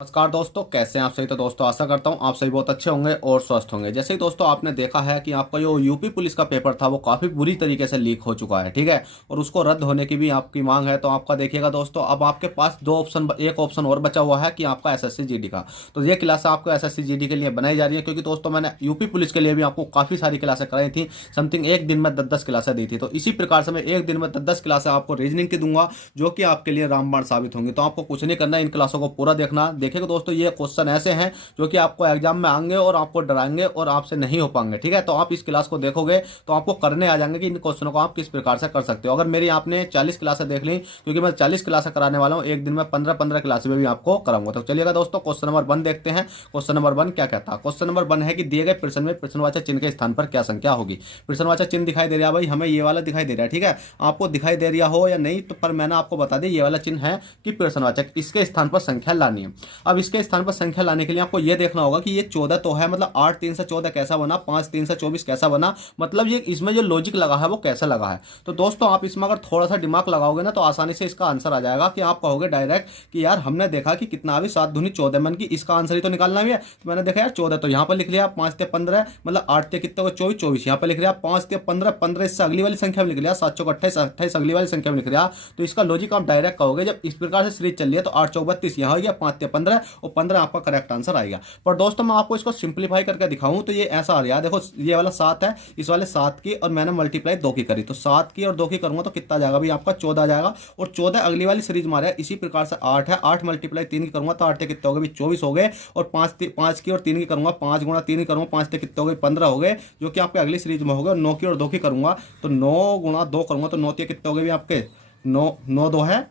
नमस्कार दोस्तों, कैसे हैं आप सही। तो दोस्तों आशा करता हूं आप सभी बहुत अच्छे होंगे और स्वस्थ होंगे। जैसे ही दोस्तों आपने देखा है कि आपका जो यूपी पुलिस का पेपर था वो काफ़ी बुरी तरीके से लीक हो चुका है, ठीक है। और उसको रद्द होने की भी आपकी मांग है। तो आपका देखिएगा दोस्तों, अब आपके पास दो ऑप्शन, एक ऑप्शन और बचा हुआ है कि आपका एसएससी जीडी का। तो ये क्लास आपको एसएससी जीडी के लिए बनाई जा रही है, क्योंकि दोस्तों मैंने यूपी पुलिस के लिए भी आपको काफ़ी सारी क्लासें कराई थी। समथिंग एक दिन में 10-10 क्लासें दी थी। तो इसी प्रकार से मैं एक दिन में 10-10 क्लासें आपको रीजनिंग की दूंगा, जो कि आपके लिए रामबाण साबित होंगी। तो आपको कुछ नहीं करना, इन क्लासों को पूरा देखना। देखिएगा दोस्तों, ये क्वेश्चन ऐसे हैं जो कि आपको एग्जाम में आएंगे और आपको डराएंगे और आपसे नहीं हो पाएंगे, ठीक है। तो आप इस क्लास को देखोगे तो आपको करने आ जाएंगे कि इन क्वेश्चनों को आप किस प्रकार से कर सकते हो। अगर मेरी आपने 40 क्लासें देख ली, क्योंकि मैं 40 क्लासें कराने वाला हूं, एक दिन में 15-15 क्लासें में भी आपको कराऊंगा। तो चलिएगा दोस्तों, क्वेश्चन नंबर 1 देखते हैं। क्वेश्चन नंबर 1 क्या कहता है। क्वेश्चन नंबर 1 है कि दिए गए प्रश्न में प्रश्नवाचक चिन्ह के स्थान पर क्या संख्या होगी। प्रश्नवाचक चिन्ह दिखाई दे रहा है भाई, हमें ये वाला दिखाई दे रहा है, ठीक है। आपको दिखाई दे रहा हो या नहीं, तो पर मैंने आपको बता दिया ये वाला चिन्ह है कि प्रश्नवाचक, इसके स्थान पर संख्या लानी है। अब इसके स्थान पर संख्या लाने के लिए आपको ये देखना होगा कि ये 14 तो है, मतलब 8 3 से 14 कैसा बना, 5 3 से 24 कैसा बना, मतलब ये इसमें जो लॉजिक लगा है वो कैसा लगा है। तो दोस्तों आप इसमें अगर थोड़ा सा दिमाग लगाओगे ना, तो आसानी से इसका आंसर आ जाएगा कि आप कहोगे डायरेक्ट कि यार हमने देखा कि कितना भी 7 दूनी 14 मन की, इसका आंसर ही तो निकालना भी है। तो मैंने देखा यार 14, तो यहाँ पर लिख लिया 5 ते 15, मतलब 8 ते कितने 24 24, यहाँ पर लिख लिया 5 ते 15 15, इससे अगली वाली संख्या में लिख लिया 7 चौक 28 28, अगली वाली संख्या में लिख लिया। तो इसका लॉजिक आप डायरेक्ट कहोगे, जब इस प्रकार से सीरीज चल रही है तो 8 चौक 32 यहाँ हो गया, 5 ते 15 और 15 आपका करेक्ट आंसर आएगा। पर दोस्तों मैं आपको इसको सिंप्लीफाई करके दिखाऊं तो ये ऐसा आ रहा है। देखो ये वाला 7 है, इस वाले 7 की और मैंने मल्टीप्लाई 2 की करी, तो 7 की और 2 की करूंगा तो कितना आ जाएगा भाई, आपका 14 आ जाएगा। और 14 अगली वाली सीरीज मारे, इसी प्रकार से 8 है, 8 मल्टीप्लाई 3 की करूंगा तो 8 कितने हो गए, 24 हो गए। और 5 की और 3 की करूंगा, 5 गुणा 3 की करूंगा, 5 कितने हो गए, 15 हो गए, जो कि आपके अगली सीरीज में हो गए। 9 की और 2 की करूंगा तो 9 गुणा 2 करूंगा तो 9 कितने हो गए आपके, 9 9 2 है,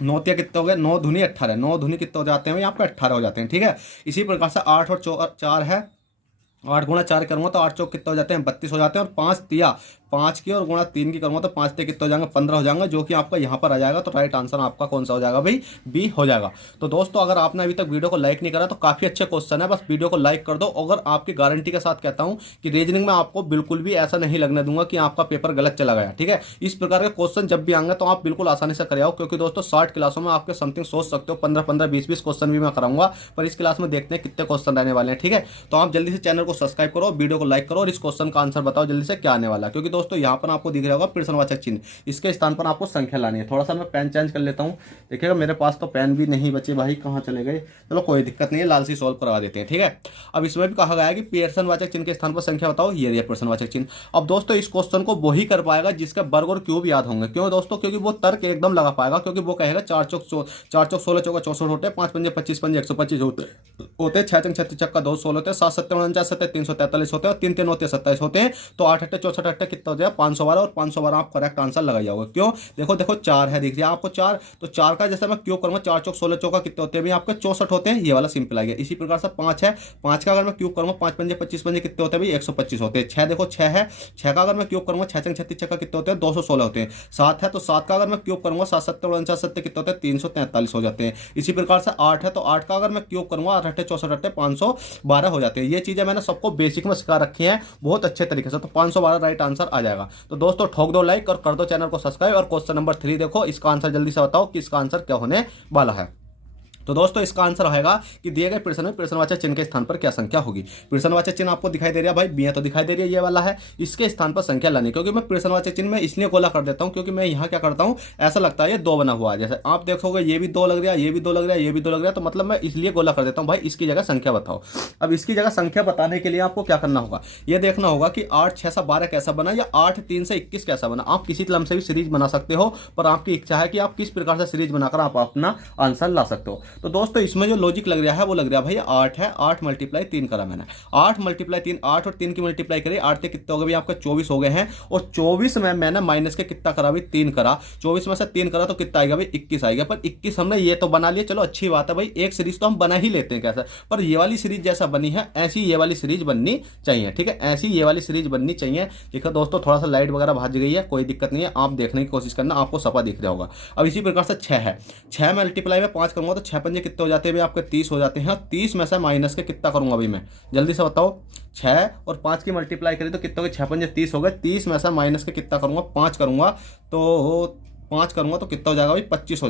9 कितने हो गए, 9 दूनी 18, 9 दूनी कितने हो जाते हैं भाई आपके 18 हो जाते हैं, ठीक है। इसी प्रकार से 8 और 4 है, 8 गुणा 4 करूंगा तो 8 चौक कितने हो जाते हैं, 32 हो जाते हैं। और 5 तिया 5 की और गुणा 3 की करूंगा तो 5 ते कितने हो जाएंगे, 15 हो जाएंगे, जो कि आपका यहाँ पर आ जाएगा। तो राइट आंसर आपका कौन सा हो जाएगा भाई, बी हो जाएगा। तो दोस्तों अगर आपने अभी तक वीडियो को लाइक नहीं करा तो काफी अच्छे क्वेश्चन है, बस वीडियो को लाइक कर दो। अगर आपकी गारंटी के साथ कहता हूं कि रीजनिंग में आपको बिल्कुल भी ऐसा नहीं लगने दूंगा कि आपका पेपर गलत चला गया, ठीक है। इस प्रकार के क्वेश्चन जब भी आएंगे तो आप बिल्कुल आसानी से कर आओ, क्योंकि दोस्तों 60 क्लासों में आपके समथिंग सोच सकते हो 15-15 20-20 क्वेश्चन भी मैं कराऊंगा। पर इस क्लास में देखते हैं कितने क्वेश्चन रहने वाले हैं, ठीक है। तो आप जल्दी से चैनल को सब्सक्राइब करो, वीडियो को लाइक करो और इस क्वेश्चन का आंसर बताओ जल्दी से क्या आने वाला है। क्योंकि दोस्तों यहाँ पर आपको दिख रहा होगा प्रश्नवाचक चिन्ह, इसके स्थान पर आपको संख्या लानी है। थोड़ा सा मैं पेन चेंज कर लेता हूँ। देखिएगा मेरे पास तो पेन भी नहीं बचे भाई, कहाँ चले गए। चलो कोई दिक्कत नहीं है, लाल सी सॉल्व करवा देते हैं, ठीक है। अब इसमें भी कहा गया है कि प्रश्नवाचक चिन्ह के स्थान पर संख्या बताओ, ये प्रश्नवाचक चिन्ह। अब दोस्तों इस क्वेश्चन को वही कर पाएगा जिसका वर्ग और क्यूब याद होंगे। क्यों दोस्तों, क्योंकि वो तर्क एकदम लगा पाएगा, क्योंकि वो कहेगा 4 चौक 16 चौका 64 होते हैं, 5 पंजे 25 पंजे 125 होते हैं, 6 चंग 36 चक्का 216 होते हैं, 7 7 49 7 343 होते हैं, और 3 3 होते 27 होते हैं। तो 8 8 64 8 कितना हो जाएगा 512, और 512 आप करेक्ट आंसर लगाई जाओगे। क्यों, देखो देखो 4 है, दिख रहा है आपको 4, तो 4 का जैसे मैं क्यों करूंगा, 4 चौक 16 चौका कितने होते हैं आपके 64 होते हैं, ये वाला सिंपल आ गया। इसी प्रकार से 5 है, 5 का अगर मैं क्यूब करूंगा 5 पंजे 25 पंजे कितने होते हैं भाई 125 होते हैं। 6 देखो 6 है, 6 का अगर मैं क्यूब करूंगा 6 चंग 36 चक्का कितने होते हैं 216 होते हैं। 7 है, तो 7 का अगर मैं क्यूब करूंगा 7 7 49 7 कितने होते हैं 343 हो जाते हैं। इसी प्रकार से 8 है, तो 8 का अगर मैं क्यूब करूंगा 8 8 64 8 512 हो जाते हैं। ये चीजें मैंने सबको बेसिक में सिखा रखी है बहुत अच्छे तरीके से। तो 512 राइट आंसर आ जाएगा। तो दोस्तों ठोक दो लाइक और कर दो चैनल को सब्सक्राइब। और क्वेश्चन नंबर 3 देखो, इसका आंसर जल्दी से बताओ कि इसका आंसर क्या होने वाला है। तो दोस्तों इसका आंसर रहेगा कि दिए गए प्रश्न में प्रश्नवाचक चिन्ह के स्थान पर क्या संख्या होगी। प्रश्नवाचक चिन्ह आपको दिखाई दे रहा है भाई, बी तो दिखाई दे रही है, ये वाला है। इसके स्थान पर संख्या लानी, क्योंकि मैं प्रश्नवाचक चिन्ह में इसलिए गोला कर देता हूं क्योंकि मैं यहाँ क्या करता हूँ, ऐसा लगता है ये 2 बना हुआ है। जैसे आप देखोगे ये भी 2 लग रहा है, ये भी 2 लग रहा है, ये भी 2 लग रहा है, तो मतलब मैं इसलिए गोला कर देता हूँ भाई इसकी जगह संख्या बताओ। अब इसकी जगह संख्या बताने के लिए आपको क्या करना होगा, ये देखना होगा कि 8 6 से 12 कैसा बना, या 8 3 से 21 कैसा बना। आप किसी कलम से भी सीरीज बना सकते हो, पर आपकी इच्छा है कि आप किस प्रकार से सीरीज बनाकर आप अपना आंसर ला सकते हो। तो दोस्तों इसमें लॉजिक लग रहा है वो लग रहा है भाई 8 है, 8 मल्टीप्लाई 3 करा मैंने, 8 मल्टीप्लाई 3, 8 और 3 की मल्टीप्लाई करी, 8 के कितने हो गए भाई आपके 24 हो गए हैं। और 24 में मैंने माइनस के कितना करा भाई 3 करा, 24 में से 3 करा तो कितना आएगा भाई 21 आएगा। पर 21 हमने ये तो बना लिया, चलो अच्छी बात है भाई, एक सीरीज तो हम बना ही लेते हैं कैसे। पर ये वाली सीरीज जैसा बनी है ऐसी ये वाली सीरीज बननी चाहिए, ठीक है, ऐसी ये वाली सीरीज बननी चाहिए। देखो दोस्तों थोड़ा सा लाइट वगैरह भाज गई है, कोई दिक्कत नहीं है, आप देखने की कोशिश करना, आपको सपा दिख रहा होगा। अब इसी प्रकार से 6 है, 6 मल्टीप्लाई में 5 करूंगा तो 6 पंजे कितने हो जाते हैं भाई आपके 30 हो जाते हैं। 30 में से माइनस के कितना करूंगा भाई मैं, जल्दी से बताओ। 6 और 5 की मल्टीप्लाई करी तो कितने हो गए, 6 पंजे 30 हो गए। 30 में से माइनस के कितना करूंगा 5 करूंगा, तो 5 करूंगा तो कितना हो जाएगा भाई 25 हो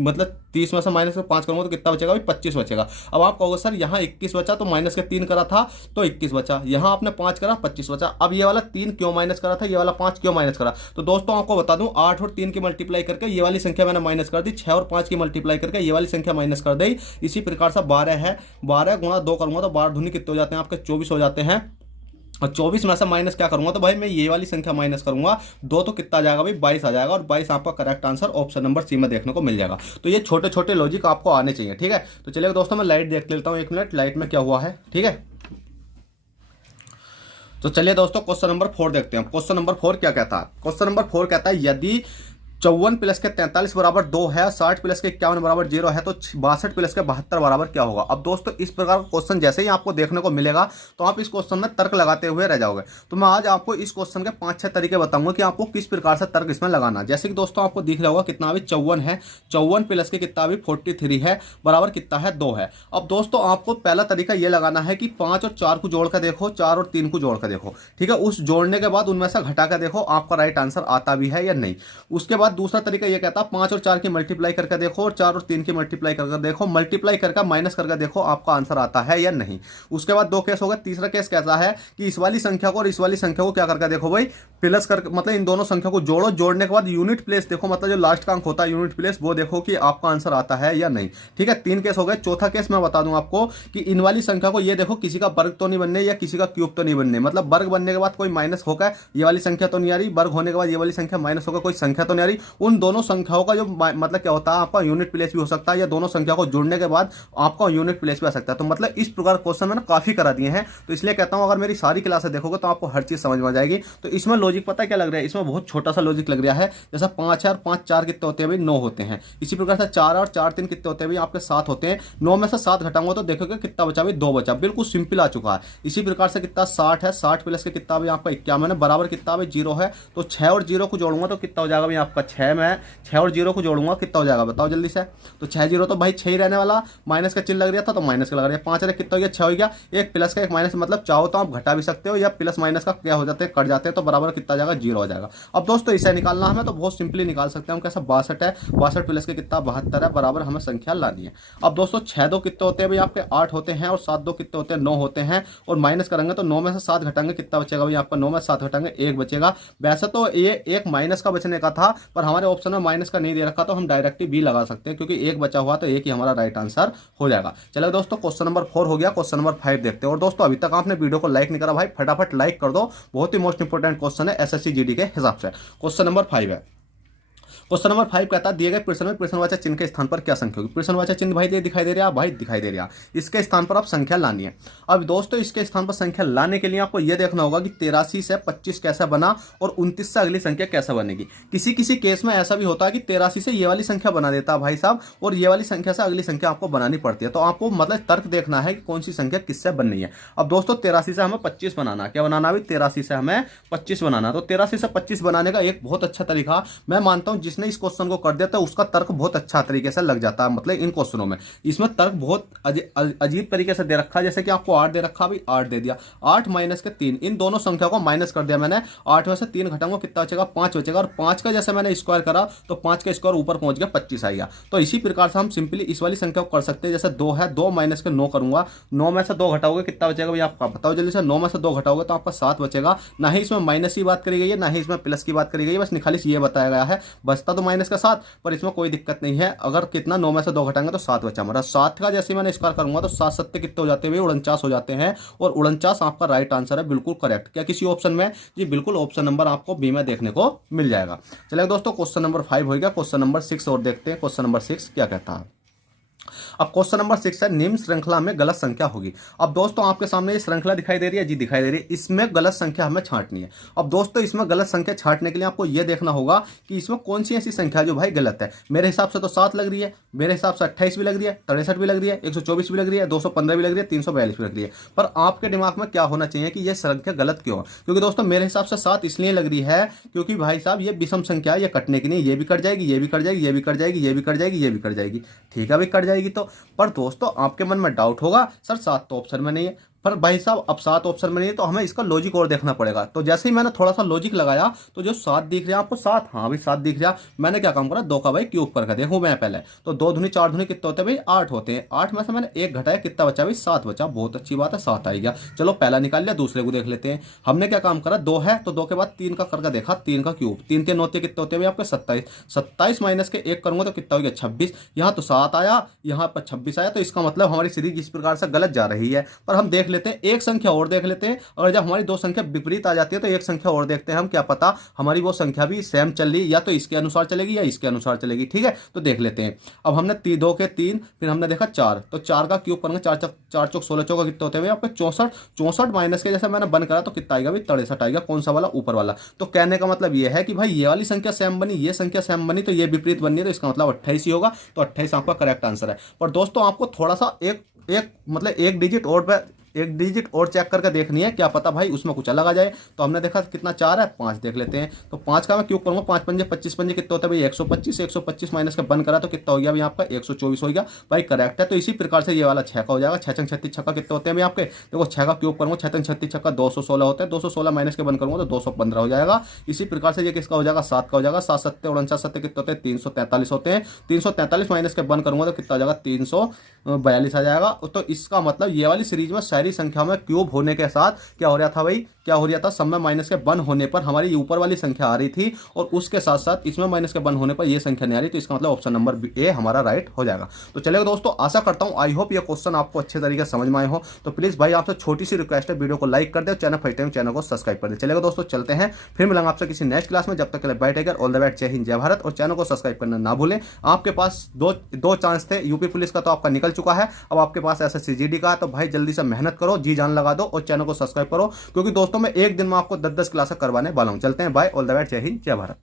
मतलब 30 में से माइनस के 5 करूंगा तो कितना बचेगा भाई 25 बचेगा। अब आप कहोगे सर यहाँ 21 बचा तो माइनस के 3 करा था तो 21 बचा, यहाँ आपने 5 करा 25 बचा। अब ये वाला 3 क्यों माइनस करा था, ये वाला 5 क्यों माइनस करा? तो दोस्तों आपको बता दूं 8 और 3 की मल्टीप्लाई करके ये वाली संख्या मैंने माइनस कर दी, 6 और 5 की मल्टीप्लाई करके ये वाली संख्या माइनस कर दी। इसी प्रकार से 12 है, 12 गुणा 2 करूंगा तो 12 दूनी कितने हो जाते हैं आपके 24 हो जाते हैं। और 24 में से माइनस क्या करूंगा तो भाई मैं ये वाली संख्या माइनस करूंगा 2 तो कितना आ जाएगा भाई 22 आ जाएगा, और 22 आपका correct answer option number C में देखने को मिल जाएगा। तो ये छोटे छोटे लॉजिक आपको आने चाहिए, ठीक है। तो चलिए दोस्तों मैं लाइट देख लेता हूँ 1 मिनट, लाइट में क्या हुआ है, ठीक है। तो चलिए दोस्तों क्वेश्चन नंबर 4 देखते हैं। क्वेश्चन नंबर 4 क्या कहता है? क्वेश्चन नंबर 4 कहता है यदि 54 प्लस के 43 बराबर 2 है, 60 प्लस के 51 बराबर 0 है, तो 62 प्लस के 72 बराबर क्या होगा? अब दोस्तों इस प्रकार का क्वेश्चन जैसे ही आपको देखने को मिलेगा तो आप इस क्वेश्चन में तर्क लगाते हुए रह जाओगे। तो मैं आज आपको इस क्वेश्चन के 5-6 तरीके बताऊंगा कि आपको किस प्रकार से तर्क इसमें लगाना। जैसे कि दोस्तों आपको दिख रहा होगा कितना भी 54 है, 54 प्लस के कितना भी 43 है, बराबर कितना है 2 है। अब दोस्तों आपको पहला तरीका ये लगाना है कि 5 और 4 को जोड़कर देखो, 4 और 3 को जोड़कर देखो, ठीक है। उस जोड़ने के बाद उनमें से घटाकर देखो आपका राइट आंसर आता भी है या नहीं। उसके बाद दूसरा तरीका ये 5 और 4 की मल्टीप्लाई करके देखो और 4 और 3 की मल्टीप्लाई करके देखो, मल्टीप्लाई करके माइनस करके देखो आपका आंसर आता है या नहीं। उसके बाद 2 केस हो गए। तीसरा केस कैसा है कि इस वाली संख्या को और इस वाली संख्या को क्या करके देखो भाई, प्लस कर, मतलब इन दोनों संख्या को जोड़ो, जोड़ने के बाद यूनिट प्लेस देखो, मतलब जो लास्ट का अंक होता है यूनिट प्लेस, वो देखो कि आपका आंसर आता है या नहीं, ठीक है। 3 केस हो गए। चौथा केस मैं बता दूं आपको कि इन वाली संख्या को ये देखो किसी का वर्ग तो नहीं बनने या किसी का क्यूब तो नहीं बनने, मतलब वर्ग बनने के बाद कोई माइनस होकर ये वाली संख्या तो नहीं आ रही, वर्ग होने के बाद ये वाली संख्या माइनस होकर कोई संख्या तो नहीं आ रही। उन दोनों संख्याओं का जो मतलब क्या होता है आपका यूनिट प्लेस भी हो सकता है, या दोनों संख्या को जोड़ने के बाद आपका यूनिट प्लेस भी आ सकता है। तो मतलब इस प्रकार क्वेश्चन मैंने काफी करा दिए हैं, तो इसलिए कहता हूं अगर मेरी सारी क्लासें देखोगे तो आपको हर चीज समझ में आ जाएगी। तो इसमें लॉजिक पता है क्या लग रहा है, इसमें बहुत छोटा सा लॉजिक लग रहा है। जैसा 5 है और 5 4 कितने होते हैं भाई 9 होते हैं। इसी प्रकार से 4 और 4 3 कितने होते हैं भाई आपके 7 होते हैं। 9 में से 7 घटाऊंगा तो देखोगे कितना बचा भाई 2 बचा, बिल्कुल सिंपल आ चुका है। इसी प्रकार से कितना 60 है, 60 प्लस के कितना भाई आपका 51 है, बराबर कितना भाई 0 है। तो 6 और 0 को जोड़ूंगा तो कितना हो जाएगा भाई आपका 6 में 6 और 0 को जोड़ूंगा कितना हो जाएगा बताओ जल्दी से। तो 6 0 तो भाई 6 ही रहने वाला, माइनस का चिन्ह लग रहा था तो माइनस का लग रहा है। 5 अरे कितना हो गया 6 हो गया, एक प्लस का एक माइनस, मतलब चाहो तो आप घटा भी सकते हो या प्लस माइनस का क्या हो जाते हैं कट जाते हैं, तो बराबर कितना जाएगा 0 हो जाएगा। अब दोस्तों इसे निकालना हमें तो बहुत सिंपली निकाल सकते हैं हम। कैसा 62 है, 62 प्लस के कितना 72 है, बराबर हमें संख्या लानी है। अब दोस्तों 6 2 कितने होते हैं भाई आपके 8 होते हैं, और 7 2 कितने होते हैं 9 होते हैं, और माइनस करेंगे तो 9 में से 7 घटाएंगे कितना बचेगा भाई आपका 9 में 7 घटाएंगे 1 बचेगा। वैसे तो ये एक माइनस का बचने का था, पर हमारे ऑप्शन में माइनस का नहीं दे रखा, तो हम डायरेक्टली बी लगा सकते हैं क्योंकि एक बचा हुआ तो एक ही हमारा राइट आंसर हो जाएगा। चलो दोस्तों क्वेश्चन नंबर 4 हो गया। क्वेश्चन नंबर 5 देखते हैं। और दोस्तों अभी तक आपने वीडियो को लाइक नहीं करा भाई, फटाफट लाइक कर दो, बहुत ही मोस्ट इंपोर्टेंट क्वेश्चन है एसएससी जीडी के हिसाब से। क्वेश्चन नंबर 5 है। क्वेश्चन नंबर 5 कहता है दिए गए प्रश्न में प्रश्नवाचक चिन्ह के स्थान पर क्या संख्या होगी। प्रश्नवाचक चिन्ह भाई दिखाई दे रहा है, भाई दिखाई दे रहा है, इसके स्थान पर आप संख्या लानी है। अब दोस्तों इसके स्थान पर संख्या लाने के लिए आपको यह देखना होगा कि 83 से 25 कैसा बना और 29 से अगली संख्या कैसा बनेगी। किसी किसी केस में ऐसा भी होता है कि 83 से ये वाली संख्या बना देता है भाई साहब, और ये वाली संख्या से अगली संख्या आपको बनानी पड़ती है। तो आपको मतलब तर्क देखना है कि कौन सी संख्या किससे बननी है। अब दोस्तों 83 से हमें 25 बनाना, क्या बनाना है 83 से हमें 25 बनाना। तो 83 से 25 बनाने का एक बहुत अच्छा तरीका मैं मानता हूं, जिसने इस क्वेश्चन को कर दिया तो उसका तर्क बहुत अच्छा तरीके से लग जाता है। मतलब इन क्वेश्चनों में इसमें तर्क बहुत अजीब तरीके से दे रखा है। जैसे कि आपको 8 दे रखा, भी 8 दे दिया, 8 माइनस के 3, इन दोनों संख्या को माइनस कर दिया मैंने। 8 में से 3 घटाऊंगा कितना बचेगा 5 बचेगा, और 5 का जैसे मैंने स्क्वायर करा तो 5 का स्क्वायर ऊपर पहुंच गया 25 आएगा। तो इसी प्रकार से हम सिंपली इस वाली संख्या को कर सकते हैं। जैसे 2 है, 2 माइनस के 9 करूंगा, 9 में से 2 घटाओगे कितना बचेगा भाई आपका बताओ जल्दी से। 9 में से 2 घटाओगे तो आपका 7 बचेगा। ना ही इसमें माइनस की बात करी गई है, ना ही इसमें प्लस की बात करी गई है, बस खाली ये बताया गया है। बचता तो माइनस का 7, पर इसमें कोई दिक्कत नहीं है। अगर कितना 9 में से 2 घटाएंगे तो 7 बचा हमारा। 7 का जैसे मैंने स्क्वायर करूंगा तो 7 7 कितने हो जाते हैं भाई 49 हो जाते हैं, और 49 आपका राइट आंसर है, बिल्कुल करेक्ट। क्या किसी ऑप्शन में जी, बिल्कुल ऑप्शन नंबर आपको बी में देखने को मिल जाएगा। चलिए दोस्तों क्वेश्चन नंबर 5 हो गया। क्वेश्चन नंबर 6 और देखते हैं। क्वेश्चन नंबर 6 क्या कहता है। अब क्वेश्चन नंबर 6 है निम्न श्रृंखला में गलत संख्या होगी। अब दोस्तों आपके सामने ये श्रृंखला दिखाई दे रही है जी, दिखाई दे रही है। इसमें गलत संख्या हमें छांटनी है। अब दोस्तों इसमें गलत संख्या छांटने के लिए आपको यह देखना होगा कि इसमें कौन सी ऐसी संख्या जो भाई गलत है। मेरे हिसाब से तो 7 लग रही है, मेरे हिसाब से 28 भी लग रही है, 63 भी लग रही है, 124 भी लग रही है, 215 भी लग रही है, 342 भी लग रही है। पर आपके दिमाग में क्या होना चाहिए कि यह संख्या गलत क्यों है। क्योंकि दोस्तों मेरे हिसाब से 7 इसलिए लग रही है क्योंकि भाई साहब ये विषम संख्या है, ये कटने की नहीं, ये भी कट जाएगी, ये भी कट जाएगी, ये भी कट जाएगी, ये भी कट जाएगी, ये भी कट जाएगी। ठीक है भाई कट जाएगी तो। पर दोस्तों आपके मन में डाउट होगा सर 7 तो ऑप्शन में नहीं है, पर भाई साहब अब 7 ऑप्शन में नहीं है, तो हमें इसका लॉजिक और देखना पड़ेगा। तो जैसे ही मैंने थोड़ा सा लॉजिक लगाया तो जो 7 दिख रहा है आपको, 7, हाँ भाई 7 दिख रहा। मैंने क्या काम करा, 2 का भाई क्यूब करके देखूं मैं पहले। तो 2 दूनी 4 दूनी कितने होते हैं भाई, 8 होते हैं। 8 में से मैंने 1 घटाया, कितना बचा भाई, 7 बचा। बहुत अच्छी बात है, 7 आ गया। चलो पहला निकाल लिया, दूसरे को देख लेते हैं। हमने क्या काम करा, 2 है तो 2 के बाद 3 का करके देखा, 3 का क्यूब, 3 3 होते कितने होते हैं भाई आपके, 27। 27 माइनस के 1 करूंगा तो कितना हो गया, 26। यहाँ तो 7 आया, यहाँ पर 26 आया। तो इसका मतलब हमारी सीरीज इस प्रकार से गलत जा रही है। पर हम देख लेते हैं, एक संख्या और देख लेते हैं। और जब हमारी दो संख्या विपरीत आ जाती है तो एक संख्या और देखते हैं हम, क्या पता हमारी वो संख्या भी सेम चल रही, या तो इसके अनुसार चलेगी या इसके अनुसार चलेगी। ठीक है, तो देख लेते हैं। अब हमने 2 के 3, फिर हमने देखा 4, तो 4 का क्यूब करेंगे, 4 चौक 16 चौका कितने होते हैं भाई आपके, 64। 64 माइनस के जैसे मैंने बंद करा तो कितना आएगा भाई, 63 आएगा। कौन सा वाला, ऊपर वाला। तो कहने का मतलब ये है कि भाई ये वाली संख्या सेम बनी, ये संख्या सेम बनी, तो ये विपरीत बनी है, तो इसका मतलब 28 ही होगा। तो 28 आपका करेक्ट आंसर है। पर दोस्तों आपको थोड़ा सा एक डिजिट और चेक करके देखनी है, क्या पता भाई उसमें कुछ अलग आ जाए। तो हमने देखा कितना 4 है, 5 देख लेते हैं। तो 5 का मैं क्यूब करूंगा, 5 पंजे 25 पंजे कितना होता है भाई, 125। 125 माइनस का बन करा तो कितना हो गया भाई आपका, 124 हो गया भाई, करेक्ट है। तो इसी प्रकार से ये वाला 6 का हो जाएगा। 6 36 छक्का कितने होते हैं भाई आपके, देखो 6 का क्यूब करूंगा, 6 36 छक्का 216 होता है। 216 माइनस के बन करूंगा तो 215 हो जाएगा। इसी प्रकार से ये किसका हो जाएगा, 7 का हो जाएगा। 7 7 49 7 कितने होते हैं, 343 होते हैं। 343 माइनस के बन करूंगा तो कितना हो जाएगा, 342 आ जाएगा। तो इसका मतलब ये वाली सीरीज में सारी संख्या में क्यूब होने के साथ क्या हो रहा था भाई, क्या हो रहा था, सब में माइनस के वन होने पर हमारी ऊपर वाली संख्या आ रही थी, और उसके साथ साथ इसमें माइनस के वन होने पर ये संख्या नहीं आ रही। तो इसका मतलब ऑप्शन नंबर ए हमारा राइट हो जाएगा। तो चलिए दोस्तों, आशा करता हूं, आई होप ये क्वेश्चन आपको अच्छे तरीके से समझ में आए हो। तो प्लीज भाई आपसे छोटी सी रिक्वेस्ट है, वीडियो को लाइक कर दे, चैनल फर्स्ट टाइम चैनल को सब्सक्राइब कर दे। चलेगा दोस्तों, चलते हैं, फिर मिलेंगे आपसे किसी नेक्स्ट क्लास में। जब तक के लिए bye, take care, all the best, जय हिंद जय भारत। और चैनल को सब्सक्राइब करना ना भूलें। आपके पास दो चांस थे, यूपी पुलिस का तो आपका निकल चुका है, अब आपके पास एसएससी जीडी का। तो भाई जल्दी से मेहनत करो, जी जान लगा दो, और चैनल को सब्सक्राइब करो, क्योंकि दोस्तों मैं एक दिन में आपको 10-10 क्लास करवाने वाला हूं। चलते हैं, बाय, ऑल द बेस्ट, जय हिंद जय भारत।